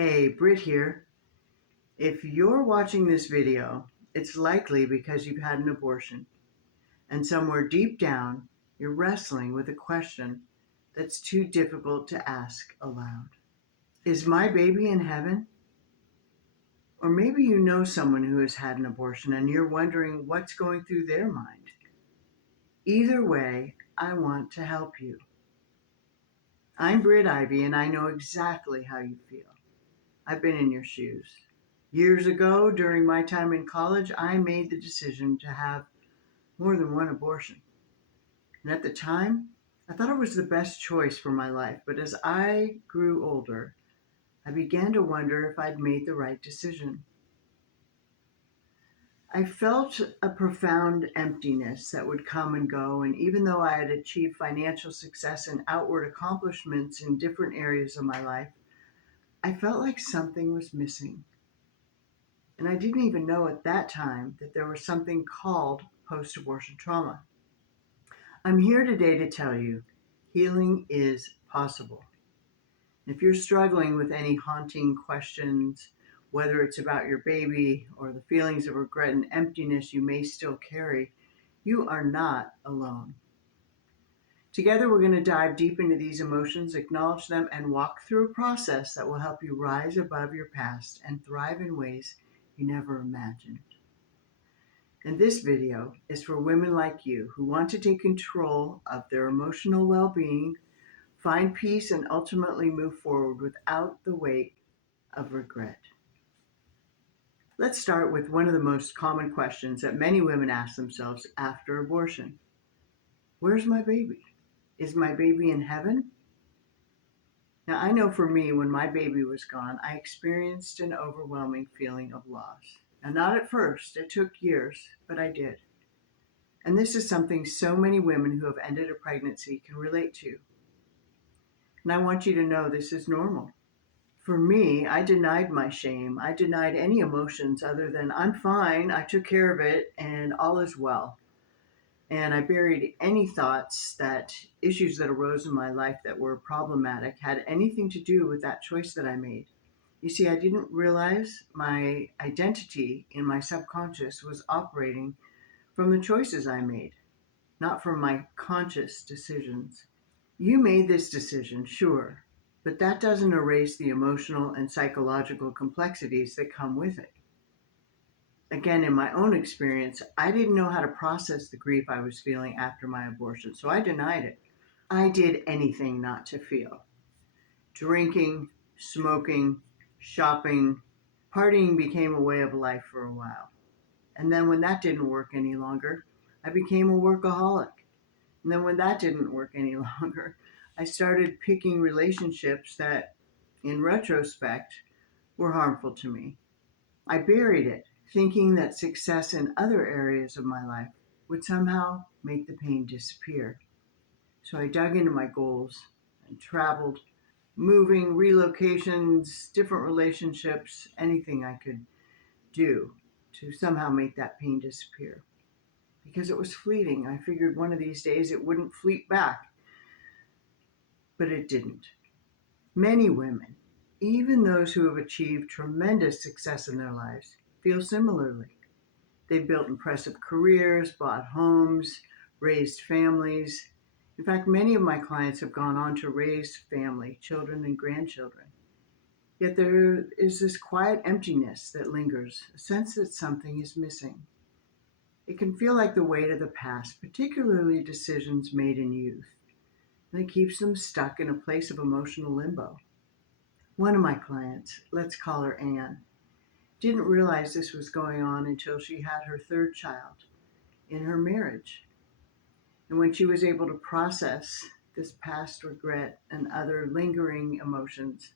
Hey, Britt here. If you're watching this video, it's likely because you've had an abortion, and somewhere deep down, you're wrestling with a question that's too difficult to ask aloud. Is my baby in heaven? Or maybe you know someone who has had an abortion and you're wondering what's going through their mind. Either way, I want to help you. I'm Britt Ivy, and I know exactly how you feel. I've been in your shoes. Years ago, during my time in college, I made the decision to have more than one abortion. And at the time, I thought it was the best choice for my life. But as I grew older, I began to wonder if I'd made the right decision. I felt a profound emptiness that would come and go. And even though I had achieved financial success and outward accomplishments in different areas of my life, I felt like something was missing. And I didn't even know at that time that there was something called post abortion trauma. I'm here today to tell you healing is possible. If you're struggling with any haunting questions, whether it's about your baby or the feelings of regret and emptiness you may still carry, you are not alone. Together, we're going to dive deep into these emotions, acknowledge them, and walk through a process that will help you rise above your past and thrive in ways you never imagined. And this video is for women like you who want to take control of their emotional well being, find peace, and ultimately move forward without the weight of regret. Let's start with one of the most common questions that many women ask themselves after abortion. Where's my baby? Is my baby in heaven? Now, I know for me, when my baby was gone, I experienced an overwhelming feeling of loss. Now, not at first, it took years, but I did. And this is something so many women who have ended a pregnancy can relate to. And I want you to know this is normal. For me, I denied my shame. I denied any emotions other than I'm fine, I took care of it, and all is well. And I buried any thoughts that issues that arose in my life that were problematic had anything to do with that choice that I made. You see, I didn't realize my identity in my subconscious was operating from the choices I made, not from my conscious decisions. You made this decision, sure, but that doesn't erase the emotional and psychological complexities that come with it. Again, in my own experience, I didn't know how to process the grief I was feeling after my abortion, so I denied it. I did anything not to feel. Drinking, smoking, shopping, partying became a way of life for a while. And then when that didn't work any longer, I became a workaholic. And then when that didn't work any longer, I started picking relationships that, in retrospect, were harmful to me. I buried it, thinking that success in other areas of my life would somehow make the pain disappear. So I dug into my goals and traveled, moving, relocations, different relationships, anything I could do to somehow make that pain disappear. Because it was fleeting. I figured one of these days it wouldn't fleet back, but it didn't. Many women, even those who have achieved tremendous success in their lives, feel similarly. They've built impressive careers, bought homes, raised families. In fact, many of my clients have gone on to raise family, children, and grandchildren. Yet there is this quiet emptiness that lingers, a sense that something is missing. It can feel like the weight of the past, particularly decisions made in youth, and it keeps them stuck in a place of emotional limbo. One of my clients, let's call her Anne, didn't realize this was going on until she had her third child in her marriage. And when she was able to process this past regret and other lingering emotions,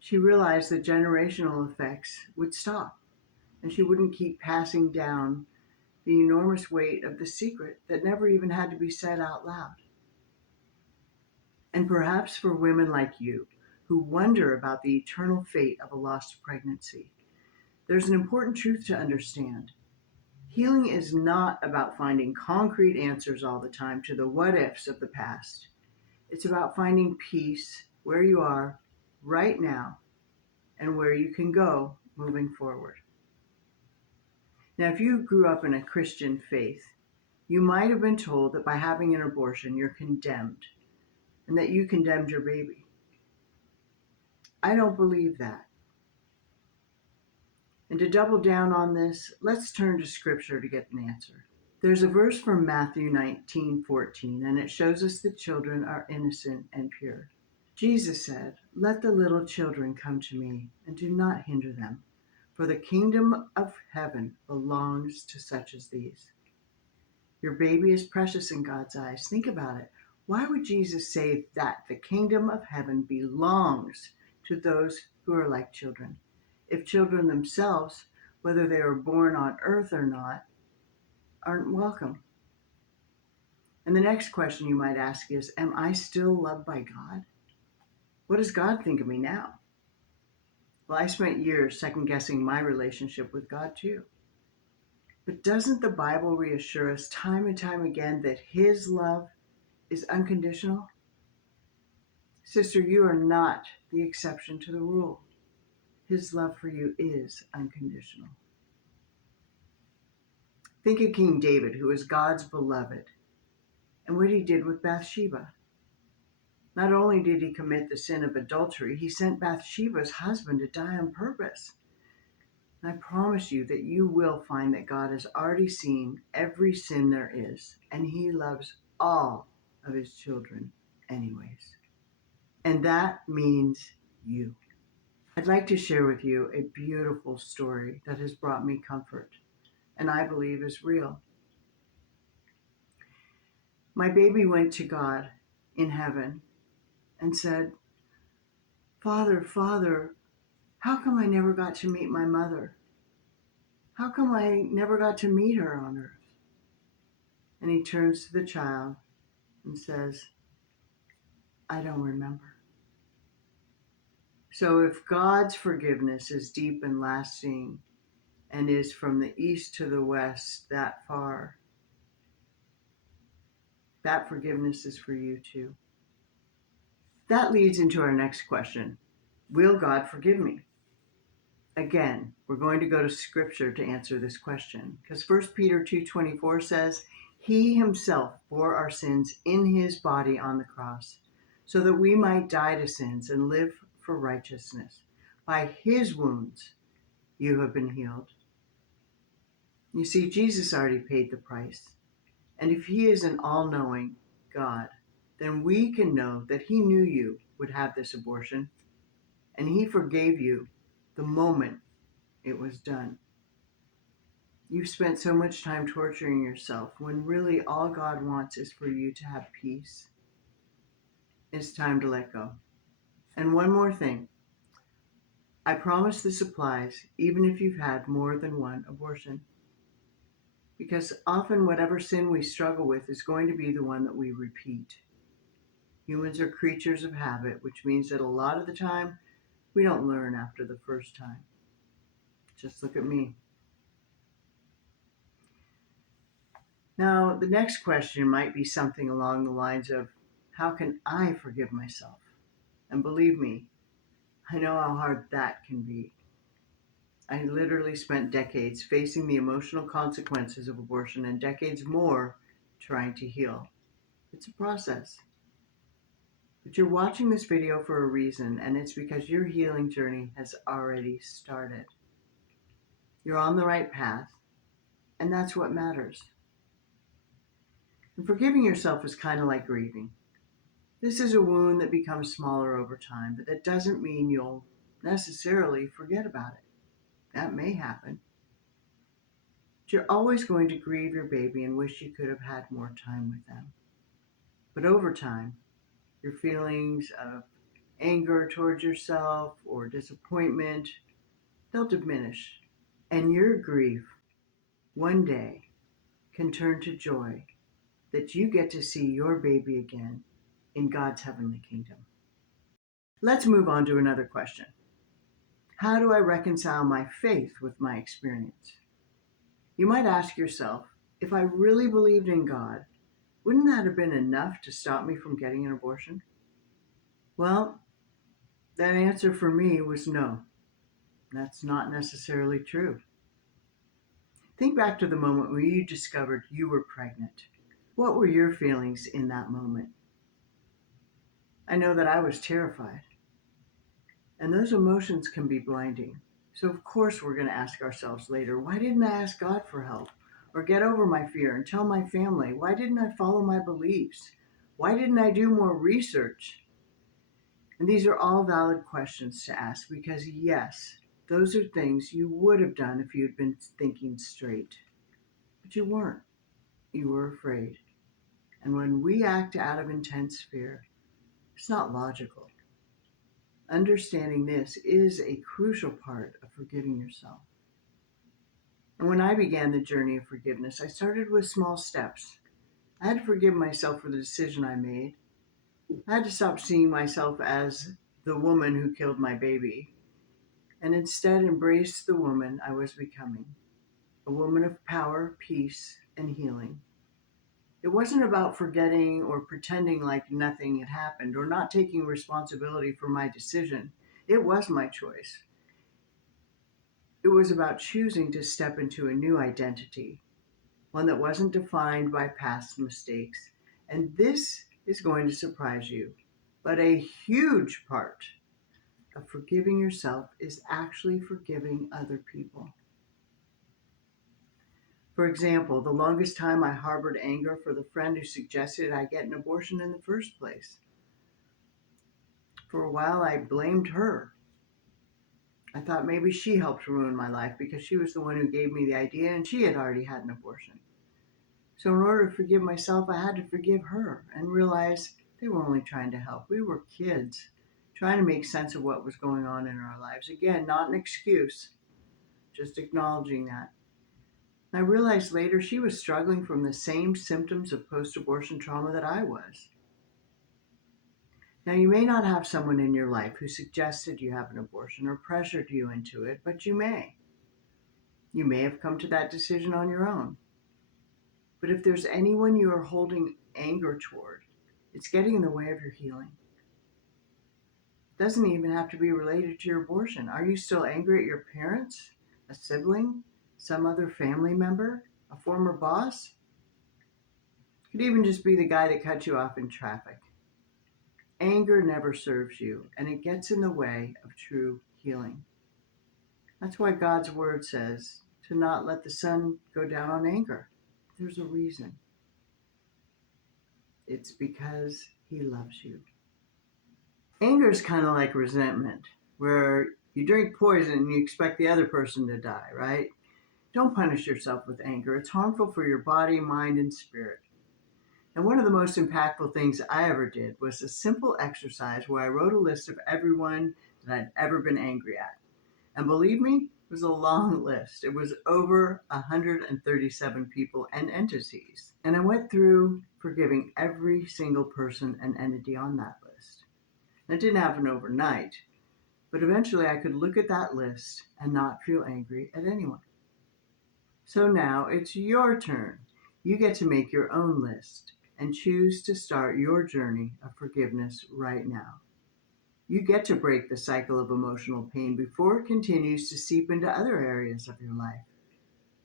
she realized that generational effects would stop and she wouldn't keep passing down the enormous weight of the secret that never even had to be said out loud. And perhaps for women like you who wonder about the eternal fate of a lost pregnancy, there's an important truth to understand. Healing is not about finding concrete answers all the time to the what ifs of the past. It's about finding peace where you are right now and where you can go moving forward. Now, if you grew up in a Christian faith, you might have been told that by having an abortion, you're condemned and that you condemned your baby. I don't believe that. And to double down on this, let's turn to scripture to get an answer. There's a verse from Matthew 19:14, and it shows us that children are innocent and pure. Jesus said, "Let the little children come to me, and do not hinder them, for the kingdom of heaven belongs to such as these." Your baby is precious in God's eyes. Think about it. Why would Jesus say that the kingdom of heaven belongs to those who are like children? If children themselves, whether they are born on earth or not, aren't welcome. And the next question you might ask is, am I still loved by God? What does God think of me now? Well, I spent years second guessing my relationship with God too. But doesn't the Bible reassure us time and time again that His love is unconditional? Sister, you are not the exception to the rule. His love for you is unconditional. Think of King David, who is God's beloved, and what he did with Bathsheba. Not only did he commit the sin of adultery, he sent Bathsheba's husband to die on purpose. And I promise you that you will find that God has already seen every sin there is, and He loves all of His children anyways. And that means you. I'd like to share with you a beautiful story that has brought me comfort, and I believe is real. My baby went to God in heaven and said, "Father, Father, how come I never got to meet my mother? How come I never got to meet her on earth?" And he turns to the child and says, "I don't remember." So if God's forgiveness is deep and lasting and is from the east to the west that far, that forgiveness is for you too. That leads into our next question. Will God forgive me? Again, we're going to go to scripture to answer this question, because 1 Peter 2:24 says, "He himself bore our sins in his body on the cross, so that we might die to sins and live for righteousness. By his wounds you have been healed." You see, Jesus already paid the price. And if he is an all-knowing God, then we can know that he knew you would have this abortion, and he forgave you the moment it was done. You've spent so much time torturing yourself when really all God wants is for you to have peace. It's time to let go. And one more thing. I promise this applies even if you've had more than one abortion. Because often whatever sin we struggle with is going to be the one that we repeat. Humans are creatures of habit, which means that a lot of the time we don't learn after the first time. Just look at me. Now, the next question might be something along the lines of, how can I forgive myself? And believe me, I know how hard that can be. I literally spent decades facing the emotional consequences of abortion and decades more trying to heal. It's a process. But you're watching this video for a reason, and it's because your healing journey has already started. You're on the right path, and that's what matters. And forgiving yourself is kind of like grieving. This is a wound that becomes smaller over time, but that doesn't mean you'll necessarily forget about it. That may happen. But you're always going to grieve your baby and wish you could have had more time with them. But over time, your feelings of anger towards yourself or disappointment, they'll diminish. And your grief, one day, can turn to joy that you get to see your baby again in God's heavenly kingdom. Let's move on to another question. How do I reconcile my faith with my experience? You might ask yourself, if I really believed in God, wouldn't that have been enough to stop me from getting an abortion? Well, that answer for me was no. That's not necessarily true. Think back to the moment when you discovered you were pregnant. What were your feelings in that moment? I know that I was terrified, and those emotions can be blinding. So, of course, we're going to ask ourselves later, why didn't I ask God for help? Or get over my fear and tell my family? Why didn't I follow my beliefs? Why didn't I do more research? And these are all valid questions to ask because, yes, those are things you would have done if you had been thinking straight. But you weren't. You were afraid. And when we act out of intense fear, it's not logical. Understanding this is a crucial part of forgiving yourself. And when I began the journey of forgiveness, I started with small steps. I had to forgive myself for the decision I made. I had to stop seeing myself as the woman who killed my baby and instead embrace the woman I was becoming, a woman of power, peace, and healing. It wasn't about forgetting or pretending like nothing had happened or not taking responsibility for my decision. It was my choice. It was about choosing to step into a new identity, one that wasn't defined by past mistakes. And this is going to surprise you. But a huge part of forgiving yourself is actually forgiving other people. For example, the longest time I harbored anger for the friend who suggested I get an abortion in the first place. For a while, I blamed her. I thought maybe she helped ruin my life because she was the one who gave me the idea and she had already had an abortion. So, in order to forgive myself, I had to forgive her and realize they were only trying to help. We were kids trying to make sense of what was going on in our lives. Again, not an excuse, just acknowledging that. I realized later she was struggling from the same symptoms of post abortion trauma that I was. Now, you may not have someone in your life who suggested you have an abortion or pressured you into it, but you may. You may have come to that decision on your own. But if there's anyone you are holding anger toward, it's getting in the way of your healing. It doesn't even have to be related to your abortion. Are you still angry at your parents, a sibling, some other family member, a former boss? It could even just be the guy that cut you off in traffic. Anger never serves you, and it gets in the way of true healing. That's why God's word says to not let the sun go down on anger. There's a reason. It's because he loves you. Anger is kind of like resentment, where you drink poison and you expect the other person to die, right? Don't punish yourself with anger. It's harmful for your body, mind, and spirit. And one of the most impactful things I ever did was a simple exercise where I wrote a list of everyone that I'd ever been angry at. And believe me, it was a long list. It was over 137 people and entities. And I went through forgiving every single person and entity on that list. And it didn't happen overnight, but eventually I could look at that list and not feel angry at anyone. So now it's your turn. You get to make your own list and choose to start your journey of forgiveness right now. You get to break the cycle of emotional pain before it continues to seep into other areas of your life.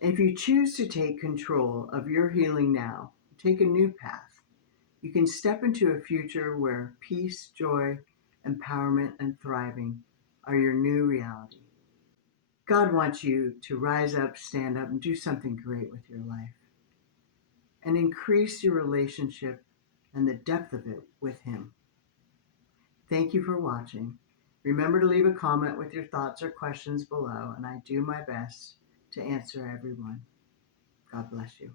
If you choose to take control of your healing now, take a new path, you can step into a future where peace, joy, empowerment, and thriving are your new reality. God wants you to rise up, stand up, and do something great with your life and increase your relationship and the depth of it with Him. Thank you for watching. Remember to leave a comment with your thoughts or questions below, and I do my best to answer everyone. God bless you.